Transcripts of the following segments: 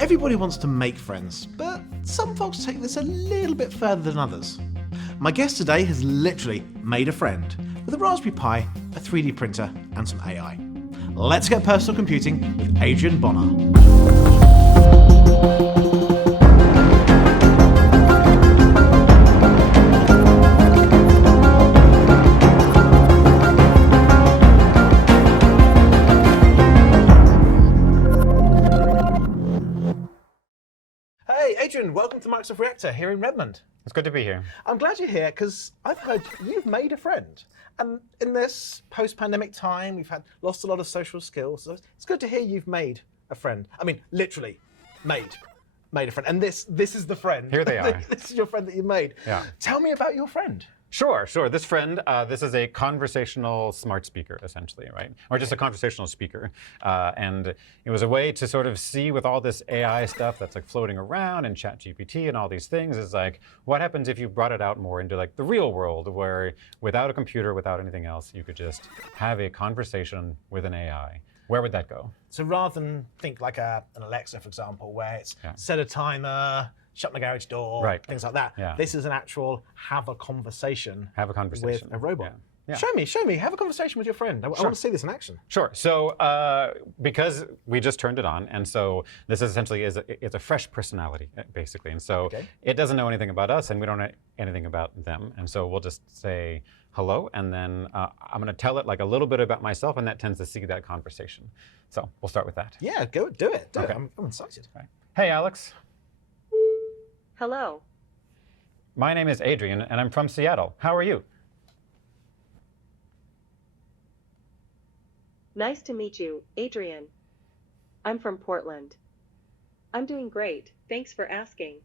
Everybody wants to make friends, but some folks take this a little bit further than others. My guest today has literally made a friend with a Raspberry Pi, a 3D printer, and some AI. Let's get personal computing with Adrian Bonar. Adrian, welcome to Microsoft Reactor here in Redmond. It's good to be here. I'm glad you're here because I've heard you've made a friend. And in this post-pandemic time, we've lost a lot of social skills. So it's good to hear you've made a friend. I mean, literally, made a friend. And this is the friend. Here they are. This is your friend that you made. Yeah. Tell me about your friend. Sure. This friend, this is a conversational smart speaker, essentially, right? Or just a conversational speaker. And it was a way to sort of see with all this AI stuff that's like floating around and ChatGPT and all these things is like, what happens if you brought it out more into like the real world where without a computer, without anything else, you could just have a conversation with an AI. Where would that go? So rather than think like an Alexa, for example, where it's set a timer, shut my garage door, right, things like that. Yeah. This is an actual have a conversation with a robot. Yeah. Show me, have a conversation with your friend. I want to see this in action. Sure. So because we just turned it on, and so this is essentially it's a fresh personality, basically. And so it doesn't know anything about us, and we don't know anything about them. And so we'll just say hello, and then I'm going to tell it like a little bit about myself, and that tends to see that conversation. So we'll start with that. Yeah, do it. I'm excited. Right. Hey, Alex. Hello. My name is Adrian, and I'm from Seattle. How are you? Nice to meet you, Adrian. I'm from Portland. I'm doing great. Thanks for asking.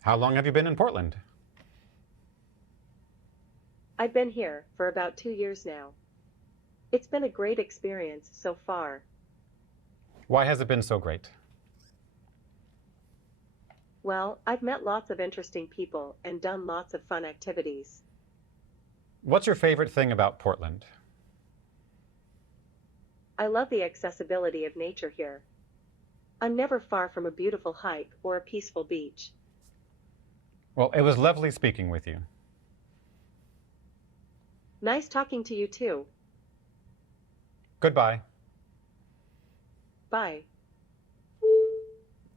How long have you been in Portland? I've been here for about 2 years now. It's been a great experience so far. Why has it been so great? Well, I've met lots of interesting people and done lots of fun activities. What's your favorite thing about Portland? I love the accessibility of nature here. I'm never far from a beautiful hike or a peaceful beach. Well, it was lovely speaking with you. Nice talking to you too. Goodbye. Bye.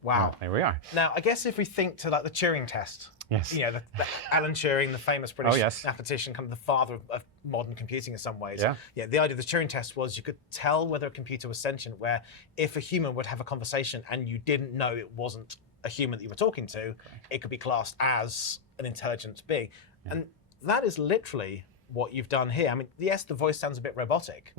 Wow. Well, there we are. Now, I guess if we think to like the Turing Test, yes, you know, the Alan Turing, the famous British mathematician, kind of the father of modern computing in some ways. Yeah. The idea of the Turing Test was you could tell whether a computer was sentient, where if a human would have a conversation and you didn't know it wasn't a human that you were talking to, it could be classed as an intelligent being. Yeah. And that is literally what you've done here. I mean, yes, the voice sounds a bit robotic,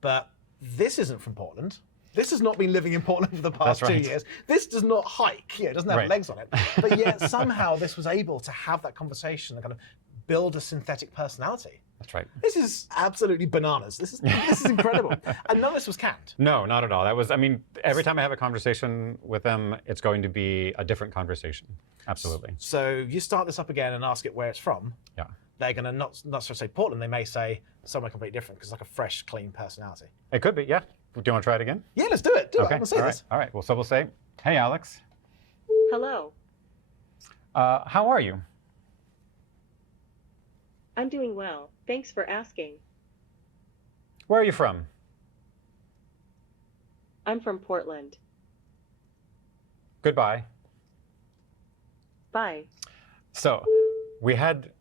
but this isn't from Portland. This has not been living in Portland for the past 2 years. This does not hike. It doesn't have legs on it. But yet somehow this was able to have that conversation and kind of build a synthetic personality. That's right. This is absolutely bananas. This is incredible. And none of this was canned. No, not at all. That was, I mean, every time I have a conversation with them, it's going to be a different conversation. Absolutely. So you start this up again and ask it where it's from. Yeah. They're going to not sort of say Portland. They may say somewhere completely different because it's like a fresh, clean personality. It could be, yeah. Do you want to try it again? Yeah, let's do it. I want to see this. All right. Well, so we'll say, hey, Alex. Hello. How are you? I'm doing well. Thanks for asking. Where are you from? I'm from Portland. Goodbye. Bye. So we had,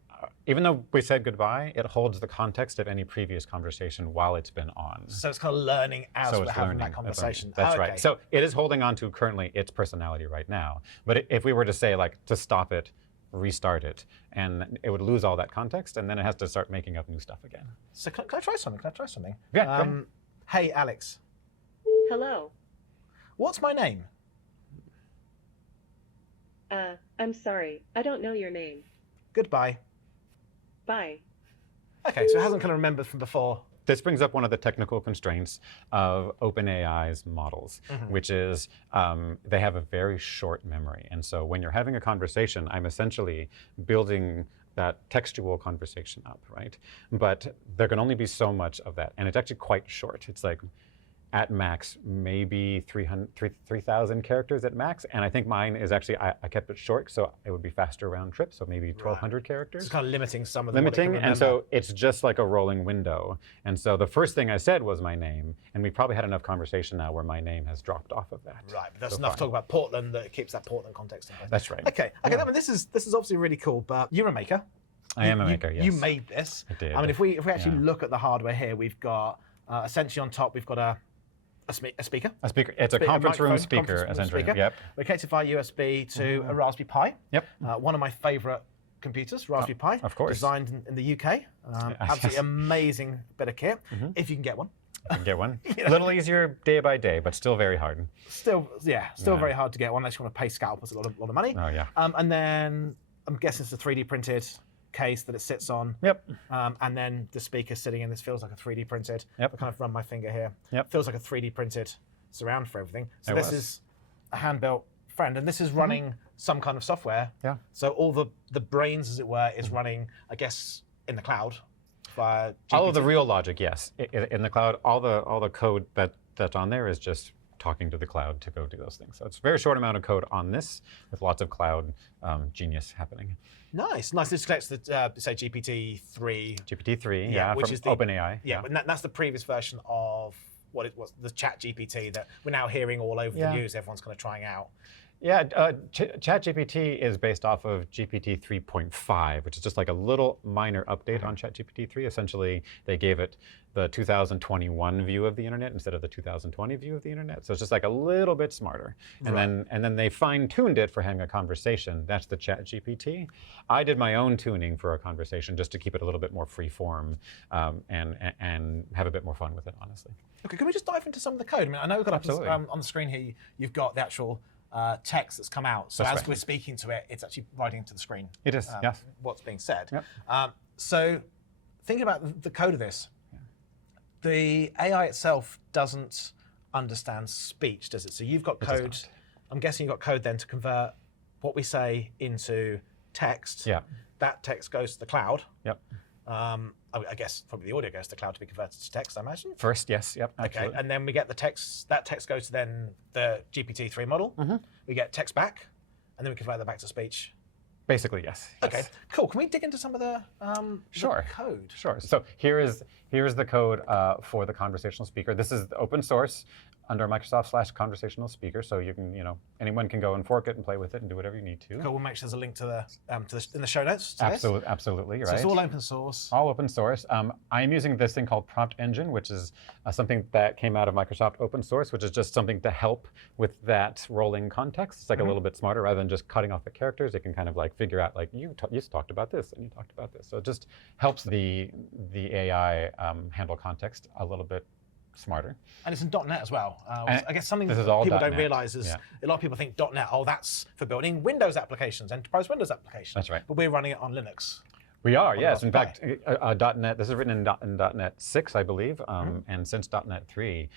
even though we said goodbye, it holds the context of any previous conversation while it's been on. So it's kind of learning as we're having that conversation. That's right. So it is holding on to currently its personality right now. But if we were to say, like, to stop it, restart it, and it would lose all that context, and then it has to start making up new stuff again. So can I try something? Yeah. Hey, Alex. Hello. What's my name? I'm sorry. I don't know your name. Goodbye. Bye. Okay, so it hasn't kind of remembered from before. This brings up one of the technical constraints of OpenAI's models, which is they have a very short memory. And so when you're having a conversation, I'm essentially building that textual conversation up, right? But there can only be so much of that. And it's actually quite short. It's like at max, maybe 3,000 characters at max. And I think mine is actually, I kept it short, so it would be faster round trip, so maybe 1,200 characters. It's kind of limiting some of the Limiting, and so it's just like a rolling window. And so the first thing I said was my name, and we probably had enough conversation now where my name has dropped off of that. Right, but that's enough to talk about Portland that it keeps that Portland context in place. That's right. Okay, I mean, this is obviously really cool, but you're a maker. I am a maker, yes. You made this. I did. I mean, if we actually look at the hardware here, we've got essentially on top, we've got a speaker. A speaker. It's a conference room speaker, essentially. Speaker. Yep. We're connected via USB to a Raspberry Pi. Yep. One of my favorite computers, Raspberry Pi. Of course. Designed in the UK. Absolutely amazing bit of kit, if you can get one. You can get one. A little easier day by day, but still very hard. Still very hard to get one unless you want to pay scalpers a lot of money. Oh, yeah. And then I'm guessing it's a 3D printed case that it sits on. Yep. And then the speaker sitting in this feels like a 3D printed. Yep. I kind of run my finger here. Yep. Feels like a 3D printed surround for everything. So this is a hand-built Friend, and this is running some kind of software. Yeah. So all the brains, as it were, is running, I guess, in the cloud via GPT. All of the real logic, yes, in the cloud. All the code that's on there is just talking to the cloud to go do those things. So it's a very short amount of code on this with lots of cloud genius happening. Nice. This connects to say GPT-3. GPT-3, yeah, which from is the OpenAI. Yeah, but that's the previous version of what it was, the Chat GPT that we're now hearing all over the news. Everyone's kind of trying out. Yeah, ChatGPT is based off of GPT 3.5, which is just like a little minor update on ChatGPT 3. Essentially, they gave it the 2021 view of the internet instead of the 2020 view of the internet. So it's just like a little bit smarter. And then they fine-tuned it for having a conversation. That's the ChatGPT. I did my own tuning for a conversation just to keep it a little bit more free form and have a bit more fun with it, honestly. Okay, can we just dive into some of the code? I mean, I know we've got on the screen here, you've got the actual text that's come out. So as we're speaking to it, it's actually writing to the screen. It is, yes. What's being said. Yep. So thinking about the code of this, the AI itself doesn't understand speech, does it? So you've got code, I'm guessing you've got code then to convert what we say into text. Yeah. That text goes to the cloud. Yep. I guess probably the audio goes to the cloud to be converted to text, I imagine. First, yes, yep, absolutely. Okay, and then we get the text, that text goes to then the GPT-3 model. We get text back, and then we convert that back to speech. Basically, yes. Okay, cool. Can we dig into some of the code? Sure. So here is the code for the conversational speaker. This is open source under Microsoft/conversational speaker. So you can, anyone can go and fork it and play with it and do whatever you need to. Cool. We'll make sure there's a link to the in the show notes. To Absolutely, right. So it's all open source. All open source. I'm using this thing called Prompt Engine, which is something that came out of Microsoft open source, which is just something to help with that rolling context. It's like a little bit smarter rather than just cutting off the characters. It can kind of like figure out like you talked about this and you talked about this. So it just helps the AI handle context a little bit smarter. And it's in .NET as well. I guess something that people don't realize is a lot of people think .NET, that's for building Windows applications, enterprise Windows applications. That's right. But we're running it on Linux. We are, yes. In fact, .NET, this is written in .NET 6, I believe, and since .NET 3.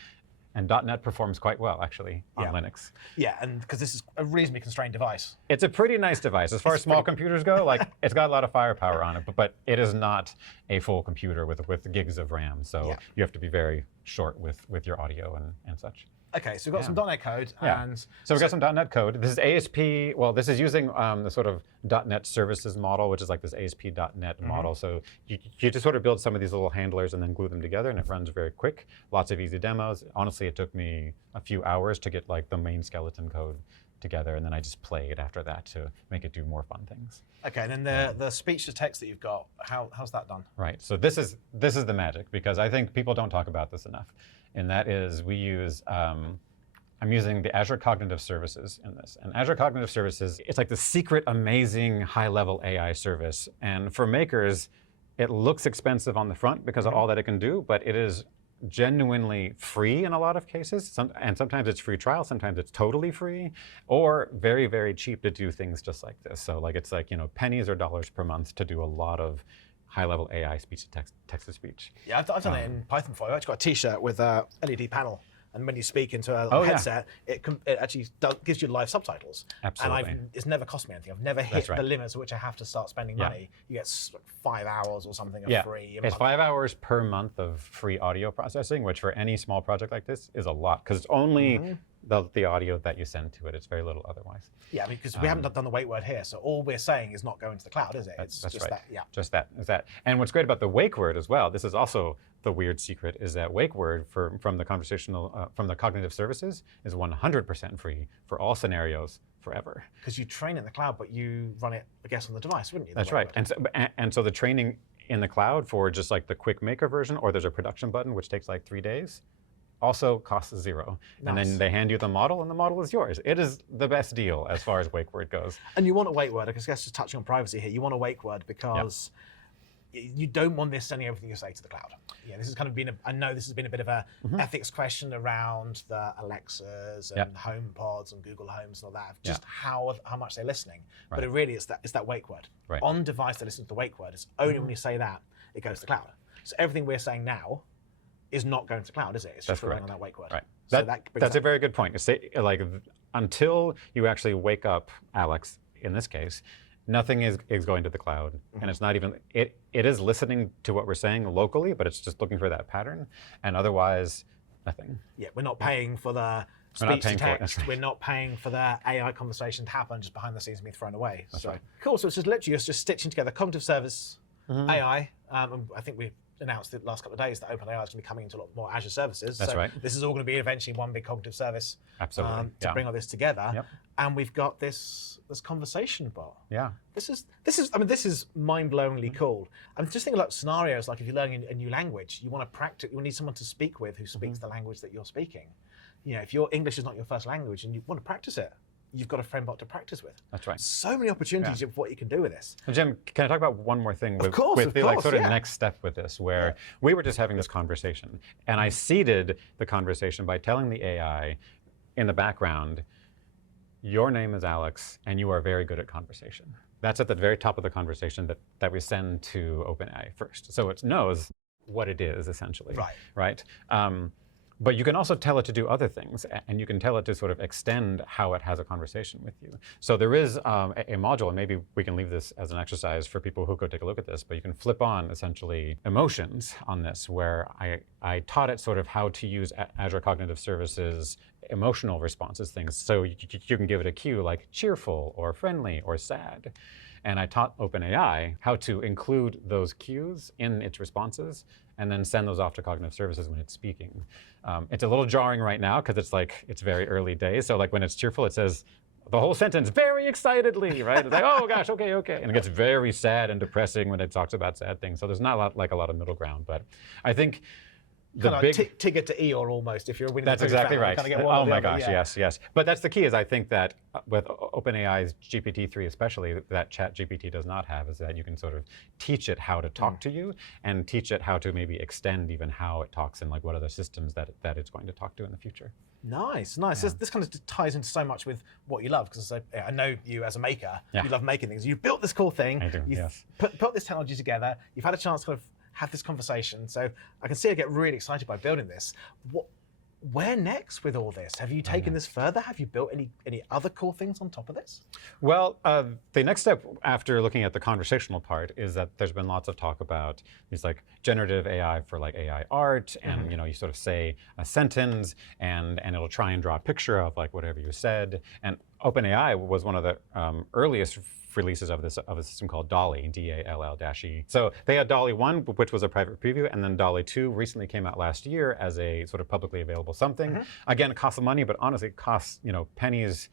And .NET performs quite well, actually, on Linux. Yeah, and because this is a reasonably constrained device. It's a pretty nice device. As far as small computers go, like it's got a lot of firepower on it, but it is not a full computer with gigs of RAM. So you have to be very short with your audio and such. Okay, so we've got some .NET code. And so we've got some .NET code. This is ASP. Well, this is using the sort of .NET services model, which is like this ASP.NET model. So you just sort of build some of these little handlers and then glue them together, and it runs very quick. Lots of easy demos. Honestly, it took me a few hours to get like the main skeleton code together, and then I just played after that to make it do more fun things. Okay, and then the speech to text that you've got, how's that done? Right. So this is the magic, because I think people don't talk about this enough. And that is, we use, I'm using the Azure Cognitive Services in this. And Azure Cognitive Services, it's like the secret, amazing, high-level AI service. And for makers, it looks expensive on the front because of all that it can do, but it is genuinely free in a lot of cases. And sometimes it's free trial, sometimes it's totally free, or very, very cheap to do things just like this. So like it's like, pennies or dollars per month to do a lot of high-level AI speech to text to speech. Yeah, I've done it in Python before. I've actually got a T-shirt with a LED panel and when you speak into a headset, it actually gives you live subtitles. Absolutely. And it's never cost me anything. I've never hit the limits at which I have to start spending money. You get 5 hours or something of free. It's 5 hours per month of free audio processing, which for any small project like this is a lot, because it's only the audio that you send to it. It's very little otherwise. Yeah, because we haven't done the wake word here, so all we're saying is not going to the cloud, is it? That's just right. that. Yeah. Just that. Is that. And what's great about the wake word as well, this is also the weird secret, is that wake word from the conversational, from the cognitive services is 100% free for all scenarios forever. Because you train in the cloud, but you run it, I guess, on the device, wouldn't you? That's right. And so the training in the cloud for just like the quick maker version, or there's a production button, which takes like 3 days, also costs 0. Nice. And then they hand you the model, and the model is yours. It is the best deal as far as wake word goes. And you want a wake word, I guess just touching on privacy here, you want a wake word because you don't want this sending everything you say to the cloud. Yeah, this has kind of been, I know this has been a bit of a ethics question around the Alexas and HomePods and Google Homes and all that, just how much they're listening. But it really is that wake word. On device, they listen to the wake word. It's only when you say that, it goes to the cloud. So everything we're saying now is not going to the cloud, is it? It's just relying on that wake word. Right. So that's a very good point. Like, until you actually wake up Alex, in this case, nothing is going to the cloud. And it's not even, it is listening to what we're saying locally, but it's just looking for that pattern. And otherwise, nothing. Yeah, we're not paying for the speech to text. We're not paying for the AI conversation to happen just behind the scenes and be thrown away. That's right. Cool, so it's just literally just stitching together cognitive service, AI. And I think we announced the last couple of days that OpenAI is going to be coming into a lot more Azure services. That's right. This is all going to be eventually one big cognitive service. Absolutely. To bring all this together. And we've got this conversation bot. Yeah. This is mind-blowingly cool. I'm just thinking like scenarios, like if you're learning a new language, you want to practice, you need someone to speak with who speaks the language that you're speaking. You know, if your English is not your first language and you want to practice it, you've got a FriendBot to practice with. That's right. So many opportunities of what you can do with this. And Jim, can I talk about one more thing with the like sort of next step with this, where we were just having this conversation, and I seeded the conversation by telling the AI in the background, your name is Alex, and you are very good at conversation. That's at the very top of the conversation that we send to OpenAI first. So it knows what it is, essentially. Right? But you can also tell it to do other things, and you can tell it to sort of extend how it has a conversation with you. So there is a module, and maybe we can leave this as an exercise for people who go take a look at this, but you can flip on essentially emotions on this, where I taught it sort of how to use Azure Cognitive Services emotional responses things. So you can give it a cue like cheerful or friendly or sad. And I taught OpenAI how to include those cues in its responses and then send those off to cognitive services when it's speaking. It's a little jarring right now because it's very early days. So like when it's cheerful, it says the whole sentence very excitedly, right? It's like, oh gosh, okay. And it gets very sad and depressing when it talks about sad things. So there's not a lot of middle ground, but I think the kind big of Tigger to Eeyore almost, if you're winning. That's exactly right. Kind of get oh my gosh, yes. But that's the key, is I think that with OpenAI's GPT-3 especially, that ChatGPT does not have, is that you can sort of teach it how to talk to you and teach it how to maybe extend even how it talks and like what other systems that it's going to talk to in the future. Nice. Yeah. This kind of ties into so much with what you love, because I know you as a maker, you love making things. You've built this cool thing. I do, you've put this technology together. You've had a chance to kind of have this conversation. So I can see I get really excited by building this. Where next with all this? Have you taken this further? Have you built any other cool things on top of this? Well, the next step after looking at the conversational part is that there's been lots of talk about these like generative AI for like AI art, and you sort of say a sentence and it'll try and draw a picture of like whatever you said. And OpenAI was one of the earliest releases of a system called Dall-E, D-A-L-L-E. So they had Dall-E 1, which was a private preview, and then Dall-E 2 recently came out last year as a sort of publicly available something. Again, it costs money, but honestly, it costs pennies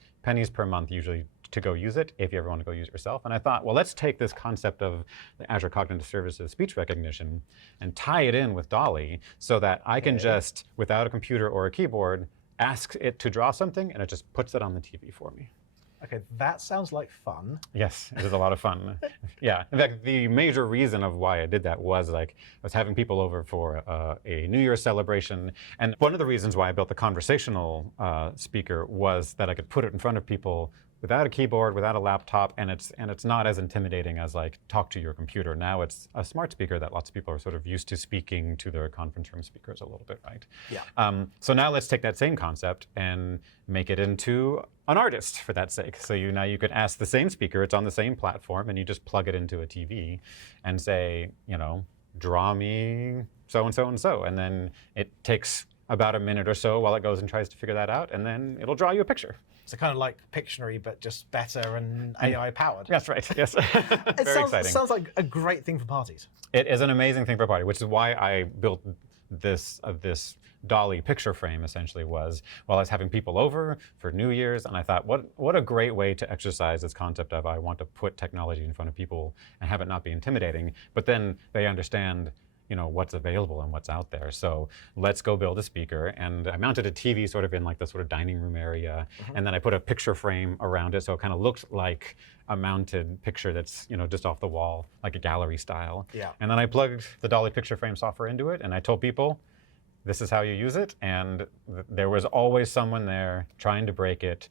per month usually to go use it if you ever want to go use it yourself. And I thought, well, let's take this concept of the Azure Cognitive Services speech recognition and tie it in with Dall-E so that I can just, without a computer or a keyboard, ask it to draw something, and it just puts it on the TV for me. Okay, that sounds like fun. Yes, it is a lot of fun. Yeah, in fact, the major reason of why I did that was like I was having people over for a New Year's celebration, and one of the reasons why I built the conversational speaker was that I could put it in front of people without a keyboard, without a laptop, and it's not as intimidating as like talk to your computer. Now it's a smart speaker that lots of people are sort of used to speaking to their conference room speakers a little bit, right? Yeah. So now let's take that same concept and make it into an artist for that sake. So now you could ask the same speaker, it's on the same platform, and you just plug it into a TV and say, draw me so and so and so, and then it takes about a minute or so while it goes and tries to figure that out, and then it'll draw you a picture. So kind of like Pictionary, but just better and AI powered. That's right. Yes. Very exciting. It sounds like a great thing for parties. It is an amazing thing for a party, which is why I built this Dall-E picture frame. Essentially, was while I was having people over for New Year's, and I thought, what a great way to exercise this concept of I want to put technology in front of people and have it not be intimidating, but then they understand what's available and what's out there. So let's go build a speaker. And I mounted a TV sort of in like the sort of dining room area. And then I put a picture frame around it. So it kind of looked like a mounted picture that's, just off the wall, like a gallery style. Yeah. And then I plugged the Dall-E picture frame software into it. And I told people, this is how you use it. And there was always someone there trying to break it,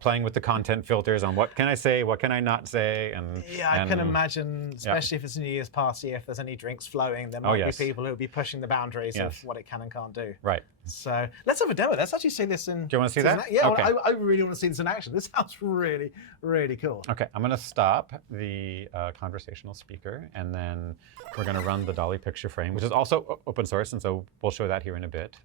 playing with the content filters on what can I say, what can I not say. I can imagine, especially if it's a New Year's party, if there's any drinks flowing, there might be people who will be pushing the boundaries of what it can and can't do. Right. So let's have a demo. Let's actually see this in. Do you want to see that? Yeah, okay. I really want to see this in action. This sounds really, really cool. Okay, I'm going to stop the conversational speaker, and then we're going to run the Dall-E picture frame, which is also open source, and so we'll show that here in a bit.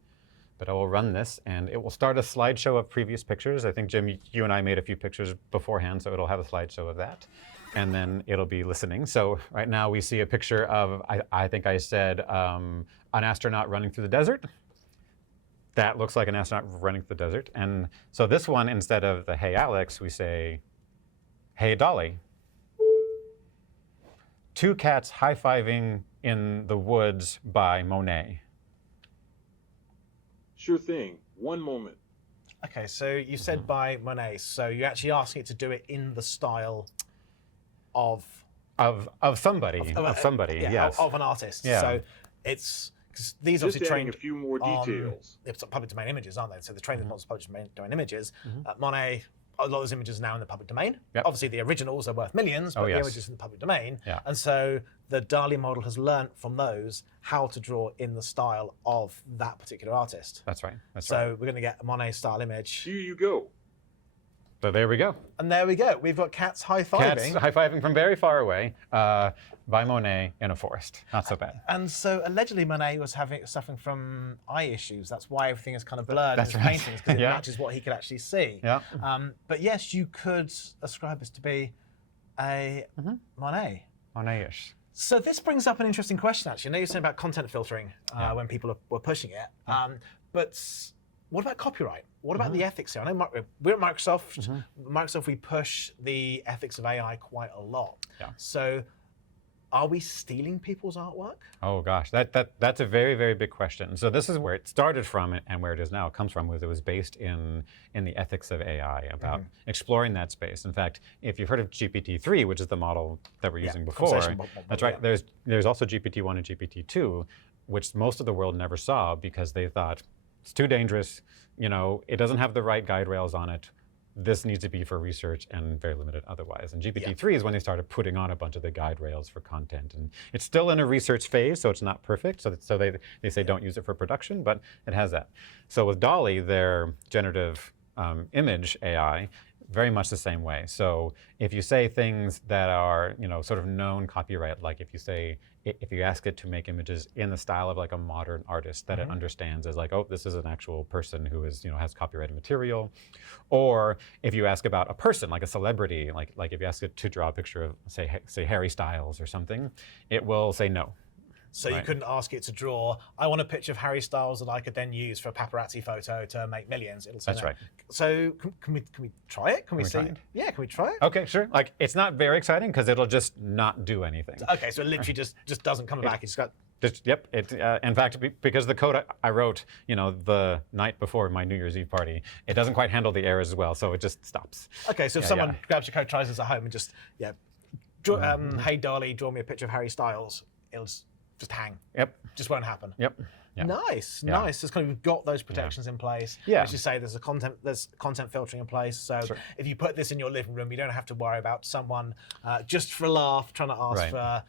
But I will run this, and it will start a slideshow of previous pictures. I think, Jim, you and I made a few pictures beforehand, so it'll have a slideshow of that. And then it'll be listening. So right now we see a picture of, I think I said, an astronaut running through the desert. That looks like an astronaut running through the desert. And so this one, instead of the hey Alex, we say, hey Dall-E. Two cats high-fiving in the woods by Monet. Sure thing. One moment. Okay, so you said by Monet, so you're actually asking it to do it in the style of somebody. Of somebody, yes. Of an artist. Yeah. So it's, because these Just obviously trained a few more details. It's public domain images, aren't they? So the trained models public domain images. Monet, a lot of those images are now in the public domain. Yep. Obviously, the originals are worth millions, but the images in the public domain. Yeah. And so the Dall-E model has learnt from those how to draw in the style of that particular artist. That's right. So we're going to get a Monet style image. Here you go. So there we go. And there we go. We've got cats high-fiving. Cats high-fiving from very far away by Monet in a forest. Not so bad. And so allegedly Monet was suffering from eye issues. That's why everything is kind of blurred in his right. paintings, because it matches what he could actually see. Yeah. But yes, you could ascribe this to be a Monet. Monet-ish. So this brings up an interesting question, actually. I know you're saying about content filtering when people were pushing it. But what about copyright? What about the ethics here? I know we're at Microsoft. Microsoft, we push the ethics of AI quite a lot. Yeah. So are we stealing people's artwork? Oh gosh, that's a very, very big question. So this is where it started from and where it is now. It comes from was it was based in the ethics of AI, about exploring that space. In fact, if you've heard of GPT-3, which is the model that we're using before, that's right. There's also GPT-1 and GPT-2, which most of the world never saw because they thought it's too dangerous. It doesn't have the right guide rails on it. This needs to be for research and very limited otherwise. And GPT-3 is when they started putting on a bunch of the guide rails for content. And it's still in a research phase, so it's not perfect. So they say don't use it for production, but it has that. So with Dall-E, their generative image AI, very much the same way. So if you say things that are, sort of known copyright, like if you ask it to make images in the style of like a modern artist that it understands as like, oh, this is an actual person who is, has copyrighted material. Or if you ask about a person, like a celebrity, like if you ask it to draw a picture of, say Harry Styles or something, it will say no. So you couldn't ask it to draw, I want a picture of Harry Styles that I could then use for a paparazzi photo to make millions. It'll say That's no. right. So can we try it? Can we see? Yeah, can we try it? Okay, sure. Like it's not very exciting because it'll just not do anything. Okay, so it literally just doesn't come back. It's got. Yep. In fact, because the code I wrote, the night before my New Year's Eve party, it doesn't quite handle the errors as well, so it just stops. Okay, so if someone grabs your code, tries this at home, and just hey Dall-E, draw me a picture of Harry Styles, it'll just hang. Yep. Just won't happen. Yep. Nice. It's kind of we've got those protections in place. As you say, there's content filtering in place. So if you put this in your living room, you don't have to worry about someone just for a laugh trying to ask for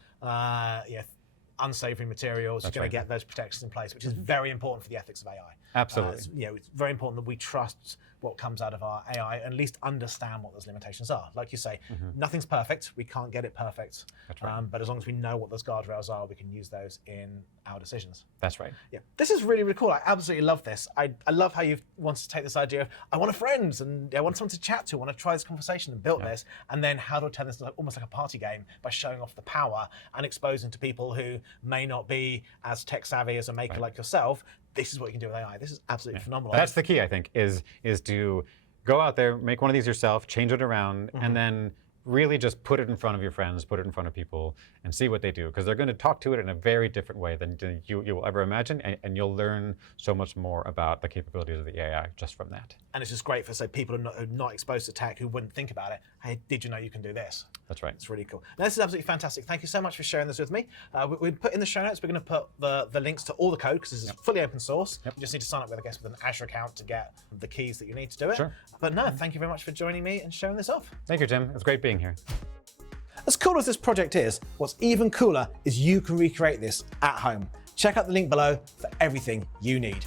unsavory materials. You're going to get those protections in place, which is very important for the ethics of AI. Absolutely. It's very important that we trust what comes out of our AI and at least understand what those limitations are. Like you say, nothing's perfect. We can't get it perfect. That's right. But as long as we know what those guardrails are, we can use those in our decisions. That's right. Yeah, this is really, really cool. I absolutely love this. I love how you've wanted to take this idea of, I want a friend and I want someone to chat to, I want to try this conversation and build this, and then how do I turn this into almost like a party game by showing off the power and exposing to people who may not be as tech savvy as a maker like yourself. This is what you can do with AI. This is absolutely phenomenal. That's the key, I think, is to go out there, make one of these yourself, change it around, and then really just put it in front of your friends, put it in front of people, and see what they do. Because they're going to talk to it in a very different way than you will ever imagine, and you'll learn so much more about the capabilities of the AI just from that. And it's just great for, say, people who are not exposed to tech, who wouldn't think about it. Hey, did you know you can do this? That's right. It's really cool. Now, this is absolutely fantastic. Thank you so much for sharing this with me. We put in the show notes, we're going to put the links to all the code, because this is fully open source. You just need to sign up with, I guess, with an Azure account to get the keys that you need to do it. But no, thank you very much for joining me and showing this off. Thank you, Tim. It's great being here. As cool as this project is, what's even cooler is you can recreate this at home. Check out the link below for everything you need.